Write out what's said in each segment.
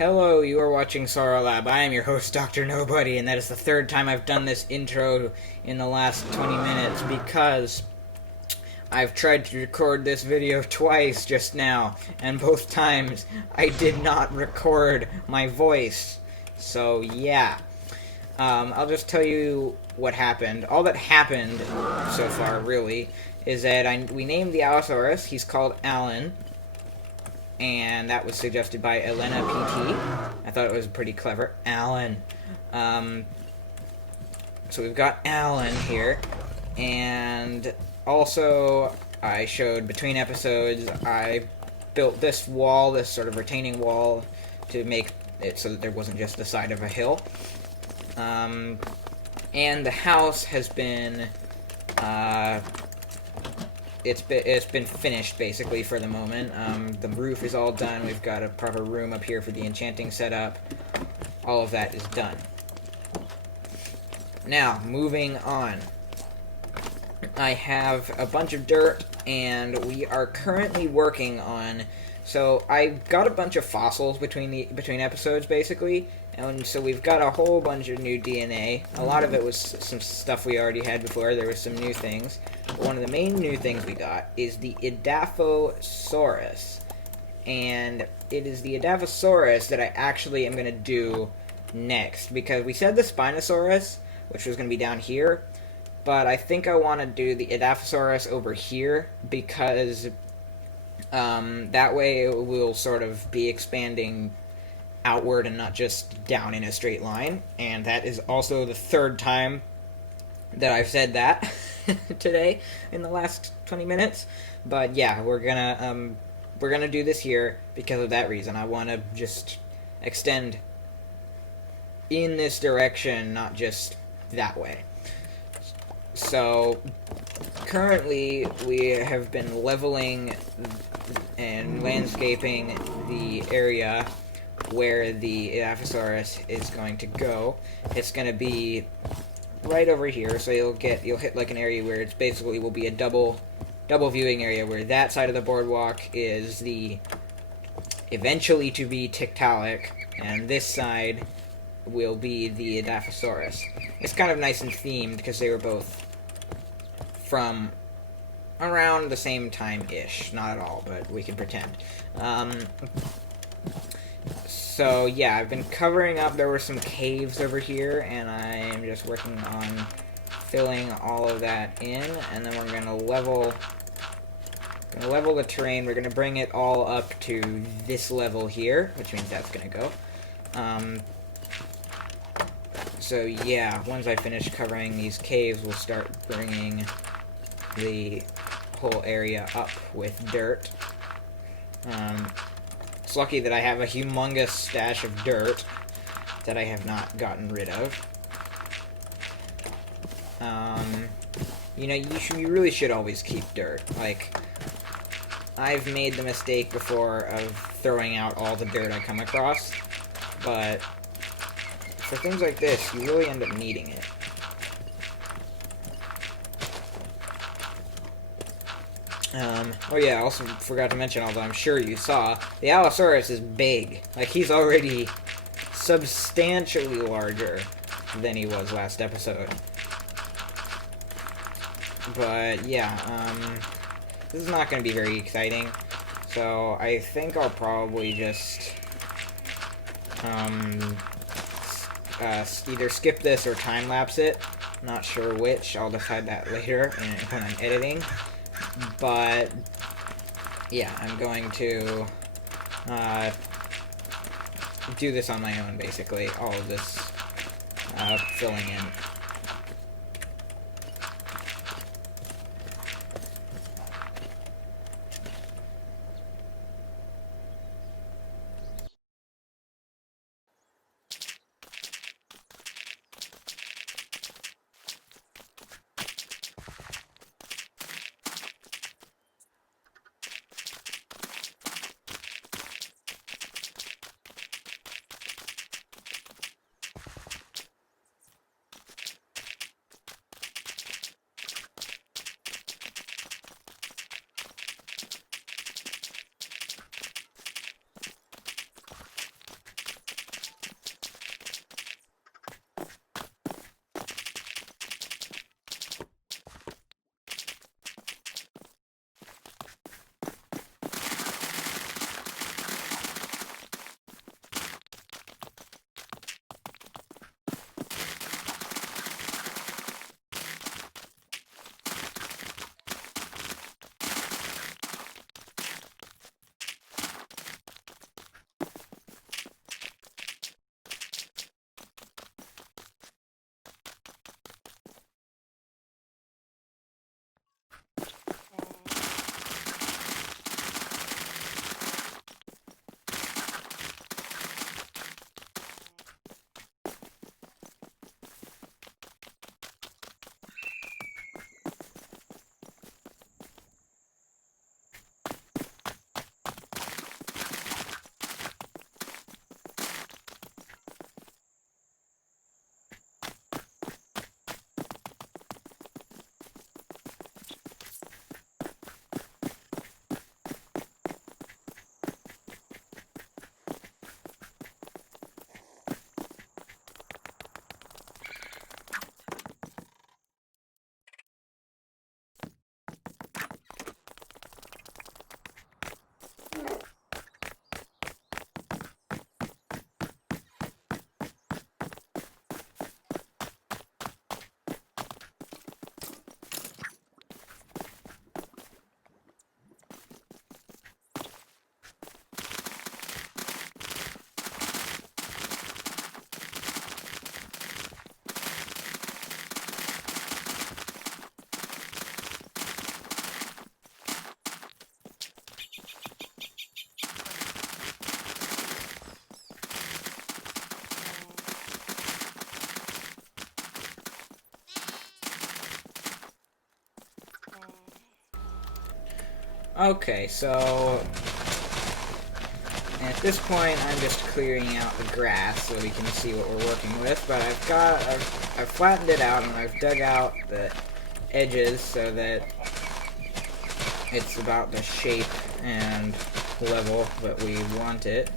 Hello, you are watching Sorrow Lab. I am your host, Dr. Nobody, and that is the third time I've done this intro in the last 20 minutes because I've tried to record this video twice just now, and both times I did not record my voice. So, yeah. I'll just tell you what happened. All that happened so far, really, is that we named the Allosaurus. He's called Alan. And that was suggested by Elena pt. I thought it was pretty clever. Alan. So we've got Alan here. And also, I showed between episodes, I built this wall, this sort of retaining wall, to make it so that there wasn't just the side of a hill. And the house has been it's been finished basically for the moment. The roof is all done. We've got a proper room up here for the enchanting setup. All of that is done. Now, moving on. I have a bunch of dirt, and we are currently working on. So I got a bunch of fossils between episodes, basically, and so we've got a whole bunch of new DNA. A lot of it was some stuff we already had before. There was some new things. But one of the main new things we got is the Edaphosaurus, and it is the Edaphosaurus that I actually am going to do next, because we said the Spinosaurus, which was going to be down here, but I think I want to do the Edaphosaurus over here, because that way it will sort of be expanding outward and not just down in a straight line. And that is also the third time that I've said that today in the last 20 minutes. But yeah, we're gonna do this here because of that reason. I want to just extend in this direction, not just that way. So currently we have been leveling and landscaping the area where the Edaphosaurus is going to go. It's going to be right over here, so you'll hit like an area where it's basically will be a double viewing area, where that side of the boardwalk is the eventually to be Tiktaalik, and this side will be the Edaphosaurus. It's kind of nice and themed because they were both from around the same time-ish. Not at all, but we can pretend. So yeah, I've been covering up. There were some caves over here, and I am just working on filling all of that in, and then we're gonna level the terrain. We're gonna bring it all up to this level here, which means that's gonna go. So yeah, once I finish covering these caves, we'll start bringing the whole area up with dirt. It's lucky that I have a humongous stash of dirt that I have not gotten rid of. You know, you really should always keep dirt. Like, I've made the mistake before of throwing out all the dirt I come across, but for things like this, you really end up needing it. Oh yeah, I also forgot to mention, although I'm sure you saw, the Allosaurus is big. Like, he's already substantially larger than he was last episode. But yeah, this is not going to be very exciting, so I think I'll probably just either skip this or time-lapse it. Not sure which. I'll decide that later when I'm editing. But yeah, I'm going to do this on my own, basically. All of this filling in. Okay, so at this point I'm just clearing out the grass so we can see what we're working with, but I've flattened it out and I've dug out the edges so that it's about the shape and level that we want it.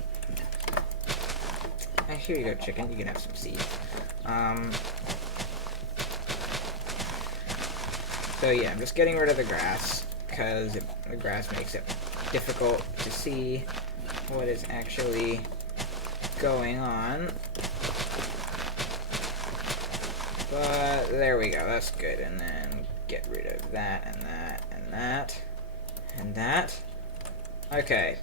Here you go, chicken. You can have some seeds. So yeah, I'm just getting rid of the grass because the grass makes it difficult to see what is actually going on. But there we go. That's good. And then get rid of that and that and that and that. Okay.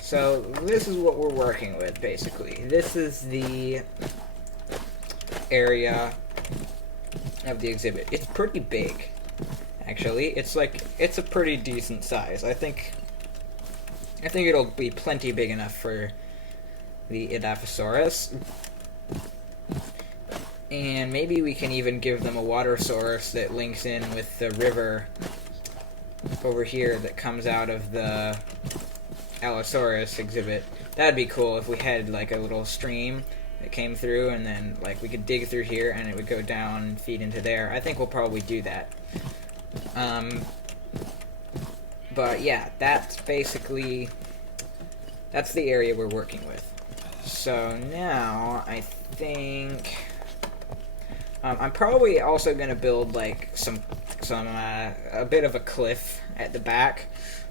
So this is what we're working with, basically. This is the area of the exhibit. It's pretty big, actually. It's a pretty decent size. I think it'll be plenty big enough for the Edaphosaurus. And maybe we can even give them a water source that links in with the river over here that comes out of the Allosaurus exhibit. That'd be cool if we had like a little stream that came through and then like we could dig through here and it would go down and feed into there. I think we'll probably do that. But yeah, that's basically that's the area we're working with. So now I think I'm probably also gonna build like a bit of a cliff at the back,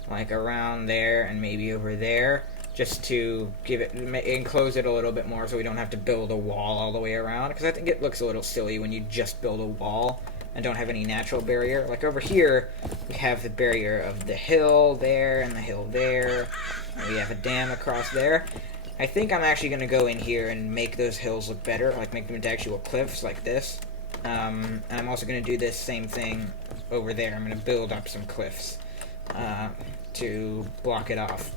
like around there and maybe over there, just to enclose it a little bit more so we don't have to build a wall all the way around, because I think it looks a little silly when you just build a wall and don't have any natural barrier. Like over here, we have the barrier of the hill there and the hill there, and we have a dam across there. I think I'm actually going to go in here and make those hills look better, like make them into actual cliffs like this. And I'm also going to do this same thing over there. I'm going to build up some cliffs to block it off.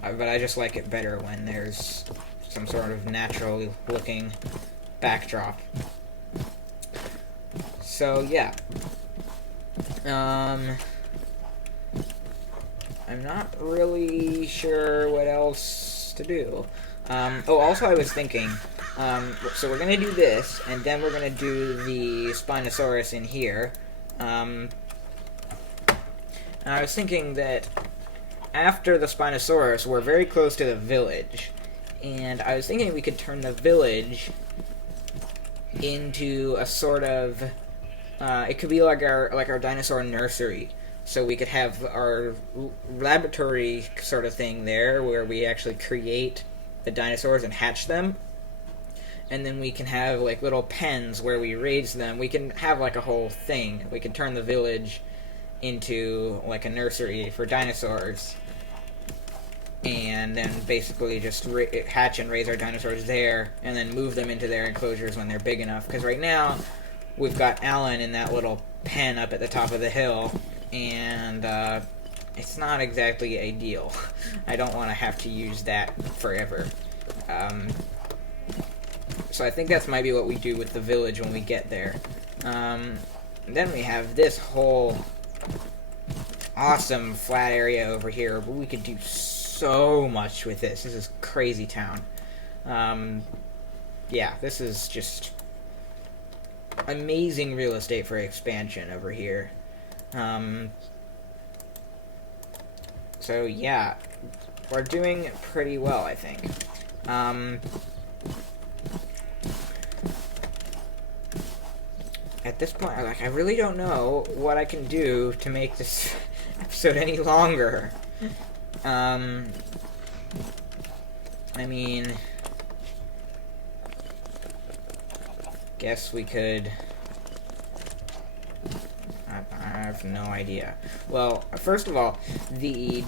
But I just like it better when there's some sort of natural looking backdrop. So yeah. I'm not really sure what else to do. Also I was thinking, so we're going to do this, and then we're going to do the Spinosaurus in here. And I was thinking that after the Spinosaurus, we're very close to the village, and I was thinking we could turn the village into a sort of, it could be like our dinosaur nursery. So we could have our laboratory sort of thing there, where we actually create the dinosaurs and hatch them, and then we can have like little pens where we raise them. We can have like a whole thing. We can turn the village into like a nursery for dinosaurs, and then basically just hatch and raise our dinosaurs there, and then move them into their enclosures when they're big enough. Because right now we've got Alan in that little pen up at the top of the hill, and it's not exactly ideal. I don't want to have to use that forever. So I think that's might be what we do with the village when we get there. Then we have this whole awesome flat area over here, but we could do so much with this. This is crazy town. Yeah, this is just amazing real estate for expansion over here. So yeah, we're doing pretty well, I think. At this point, I really don't know what I can do to make this episode any longer. I mean, guess we could. I have no idea. Well, first of all, the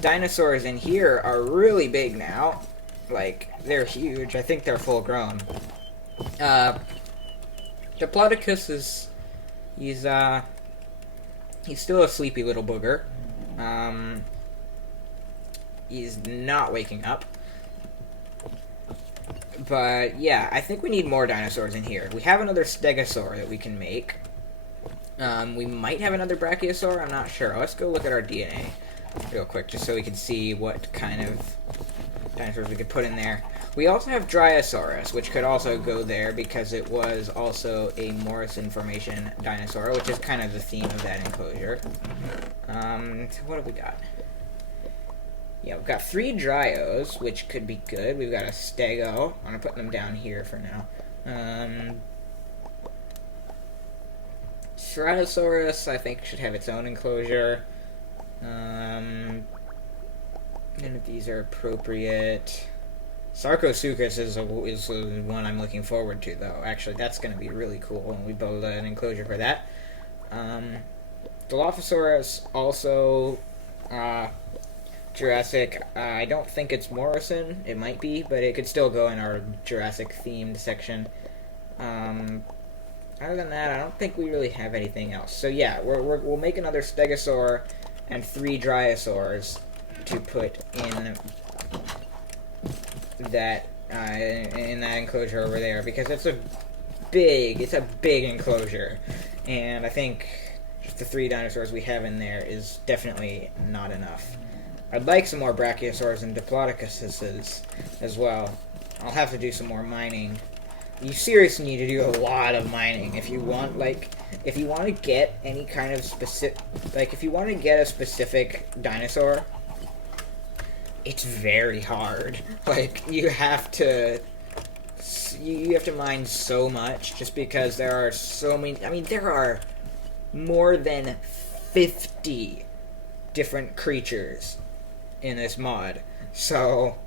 dinosaurs in here are really big now. Like, they're huge. I think they're full grown. Diplodocus is... He's still a sleepy little booger. He's not waking up. But, yeah, I think we need more dinosaurs in here. We have another stegosaur that we can make. We might have another Brachiosaur, I'm not sure. Let's go look at our DNA real quick, just so we can see what kind of dinosaurs we could put in there. We also have Dryosaurus, which could also go there because it was also a Morrison Formation dinosaur, which is kind of the theme of that enclosure. So what have we got? Yeah, we've got 3 Dryos, which could be good. We've got a Stego. I'm going to put them down here for now. Tyrannosaurus, I think, should have its own enclosure. None of these are appropriate. Sarcosuchus is one I'm looking forward to, though. Actually, that's going to be really cool, and we build an enclosure for that. Dilophosaurus, also Jurassic. I don't think it's Morrison. It might be, but it could still go in our Jurassic-themed section. Other than that, I don't think we really have anything else. So yeah, we'll make another Stegosaur and 3 Dryosaurs to put in that enclosure over there, because it's a big enclosure, and I think just the 3 dinosaurs we have in there is definitely not enough. I'd like some more Brachiosaurs and Diplodocuses as well. I'll have to do some more mining. You seriously need to do a lot of mining if you want, if you want to get any kind of specific, if you want to get a specific dinosaur, it's very hard. You have to mine so much, just because there are so many. I mean, there are more than 50 different creatures in this mod. So,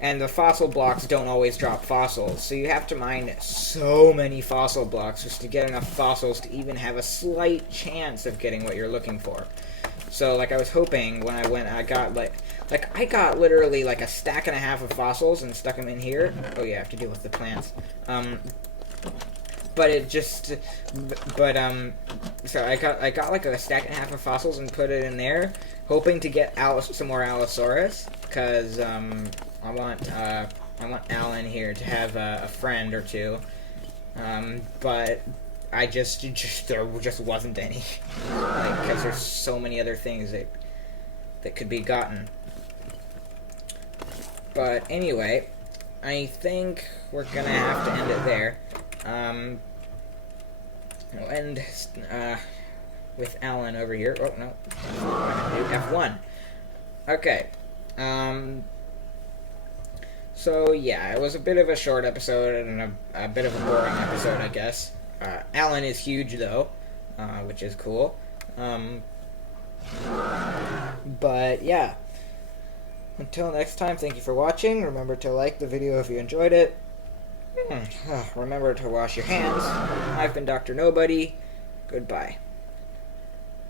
and the fossil blocks don't always drop fossils, so you have to mine so many fossil blocks just to get enough fossils to even have a slight chance of getting what you're looking for. So, I was hoping when I went, I got, I got literally, a stack and a half of fossils and stuck them in here. Oh, yeah, I have to deal with the plants. But it just, so I got, a stack and a half of fossils and put it in there, hoping to get some more Allosaurus, because, I want Alan here to have a friend or two, but there just wasn't any, because there's so many other things that could be gotten. But anyway, I think we're gonna have to end it there. We'll end with Alan over here. Oh no, I'm gonna do F1. Okay. So yeah, it was a bit of a short episode and a bit of a boring episode, I guess. Alan is huge though, which is cool. But yeah, until next time, thank you for watching. Remember to like the video if you enjoyed it. Remember to wash your hands. I've been Dr. Nobody. Goodbye.